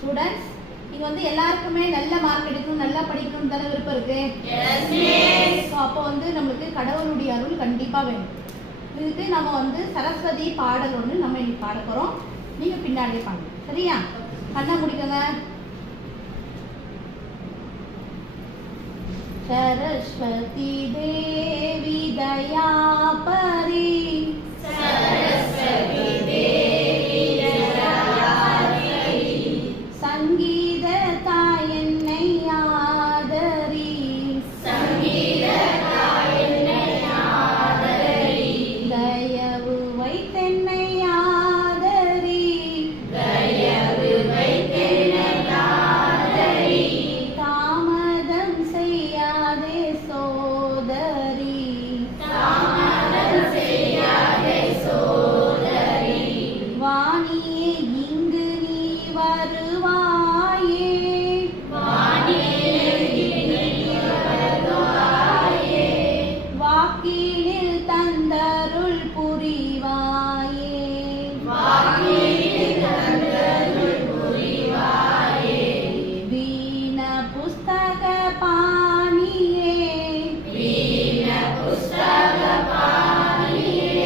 Students நீங்க வந்து எல்லாருக்குமே நல்ல மார்க் எடுக்கணும், நல்லா படிக்கணும் தான விருப்பம் இருக்கு? சோ அப்போ வந்து நமக்கு கடவுளுடைய அருள் கண்டிப்பா வேணும். இதுக்கு நம்ம வந்து சரஸ்வதி பாடல் ஒன்று நம்ம இன்னைக்கு பாட போறோம். நீங்க பின்னாடியே பாருங்க, சரியா? கண்ணை முடிக்கங்க. सरस्वती देवी दया परी, सरस्वती देवी दया परी, संगीत तायन्नै आदरी, संगीत तायन्नै आदरी, दयवु वैतन्नै आदरी, दयवु वैतन्नै आदरी, தாமதம் செய்யாதே சோதரி, தாமதம் செய்யாதே சோதரி, வாணியே இங்கு நீ வருவாயே, வாணியே இங்கு நீ வருவாயே, வாக்கினில் தந்தருள் புரிவாயே, வாக்கினில் தந்தருள் புரிவாயே, வீண புஸ்தக பாணியே, வீண புஸ்தக பாணியே,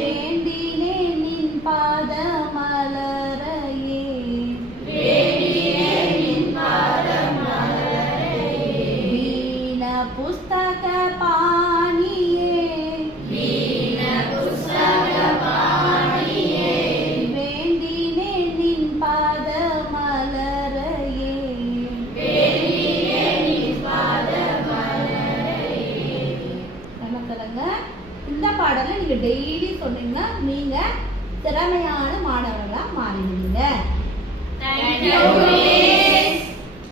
வேண்டினே நின் பாத மலரையே, வேண்டியே நின் பாதம் மலரையே, வீண புஸ்தக பாணியே, வீண புஸ்தக பாணியே, வேண்டினே நின் பாத மலரையே. வேண்டியே நின் பாதம் மலரையே. நமக்குங்க இந்த பாடலை நீங்க டெய்லி சொன்னீங்கன்னா நீங்க திறமையான மாணவர்களா மாறிடுவீங்க. Thank you.